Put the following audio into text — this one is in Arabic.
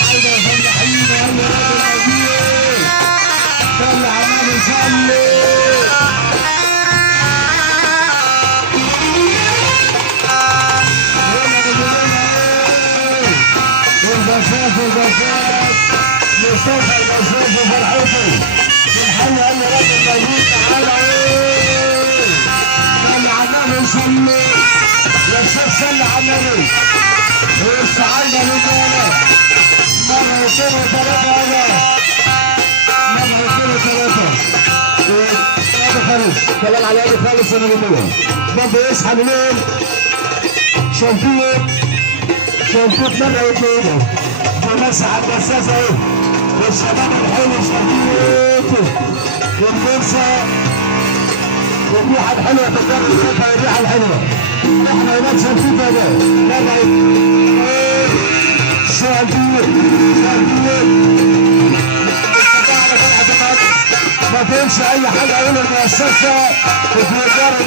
سعيدة وفلاحين وهلا راجل نبيل صلي على النبي صلي البساط مصطفى البساط وفرحته بنحيي اي راجل موجود تعالى صلي على النبي صلي يا شيخ صلي على النبي والسعاده لله مرة اثنين وثلاثة هذا مرة اثنين وثلاثة هذا خالص كلام على هذا خالص انا بقوله برضه يصحى بالليل شنطوط مرة واثنين ومسح على البساس اهو والشباب الحلو شنطوط والفرصة والريحة الحلوة تقدر تشوفها الريحة الحلوة احنا هناك شنطوط هذا مرة شنطوط ما تنسى اي حاجة اقول المؤسسة في الإدارة دي